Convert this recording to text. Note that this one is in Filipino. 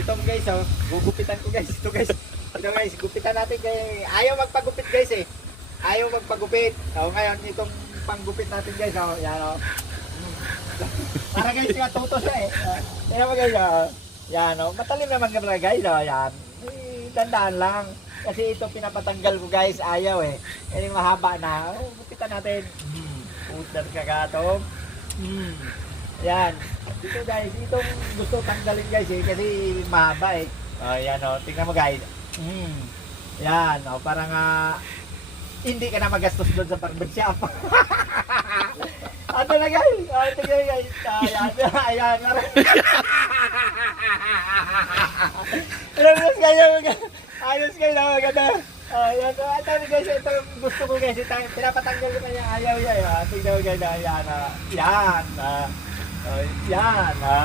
Itong guys, oh, gugupitan ko guys. Ito guys. Ito guys, gupitan natin kay ayaw magpagupit guys eh. Ayaw magpagupit. So ngayon itong panggupit natin guys, oh, yan oh. Para guys, matuto siya eh. Yan mo guys, oh. Yan oh. Matalim naman ka guys, oh, yan. Tandaan lang. Kasi ito pinapatanggal ko guys, ayaw eh. Yan yung mahaba na. Oh, gupitan natin. Putar ka gato. Yan. Ito guys, itong gusto tanggalin guys eh, kasi mahaba eh. Oh, yan oh, tingnan mo guys. Yan oh, parang hindi ka na magastos doon sa barbershop. Ano na guys? Oh, tingnan guys. Ayan, ayan. Ayos kayo, ayos kayo na maganda. Ayan, ito guys, ito gusto ko guys, pinapatanggal ko na yung ayaw niya. Tingnan mo guys, ayan. Yan. Yan.